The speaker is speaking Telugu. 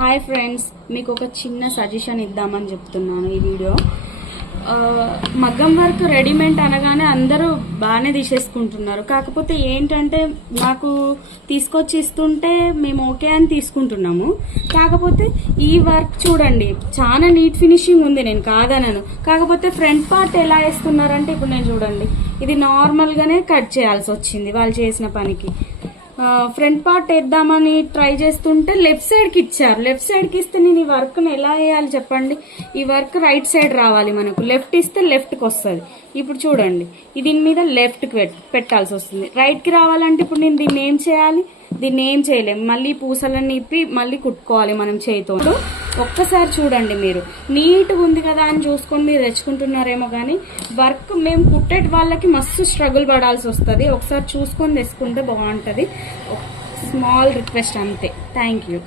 హాయ్ ఫ్రెండ్స్, మీకు ఒక చిన్న సజెషన్ ఇద్దామని చెప్తున్నాను ఈ వీడియో. మగ్గం వర్క్ రెడీమేడ్ అనగానే అందరూ బాగానే తీసేసుకుంటున్నారు. కాకపోతే ఏంటంటే నాకు తీసుకొచ్చి ఇస్తుంటే మేము ఓకే అని తీసుకుంటున్నాము. కాకపోతే ఈ వర్క్ చూడండి, చాలా నీట్ ఫినిషింగ్ ఉంది, నేను కాదనను. కాకపోతే ఫ్రంట్ పార్ట్ ఎలా వేస్తున్నారంటే ఇప్పుడు నేను చూడండి, ఇది నార్మల్గానే కట్ చేయాల్సి వచ్చింది వాళ్ళు చేసిన పనికి. ఫ్రంట్ పార్ట్ వేద్దామని ట్రై చేస్తుంటే లెఫ్ట్ సైడ్కి ఇచ్చారు. లెఫ్ట్ సైడ్కి ఇస్తే నేను ఈ వర్క్ను ఎలా వేయాలి చెప్పండి? ఈ వర్క్ రైట్ సైడ్ రావాలి మనకు. లెఫ్ట్ ఇస్తే లెఫ్ట్కి వస్తుంది. ఇప్పుడు చూడండి, దీని మీద లెఫ్ట్కి పెట్టాల్సి వస్తుంది. రైట్కి రావాలంటే ఇప్పుడు నేను దీన్ని ఏం చేయాలి? దీన్ని ఏం చేయలేము. మళ్ళీ పూసలన్నీ ఇప్పి మళ్ళీ కుట్టుకోవాలి మనం చేతితో. ఒక్కసారి చూడండి, మీరు నీట్గా ఉంది కదా అని చూసుకొని మీరు తెచ్చుకుంటున్నారేమో, కానీ వర్క్ మేము కుట్టే వాళ్ళకి మస్తు స్ట్రగుల్ పడాల్సి వస్తుంది. ఒకసారి చూసుకొని తెచ్చుకుంటే బాగుంటుంది. స్మాల్ రిక్వెస్ట్ అంతే. Thank you.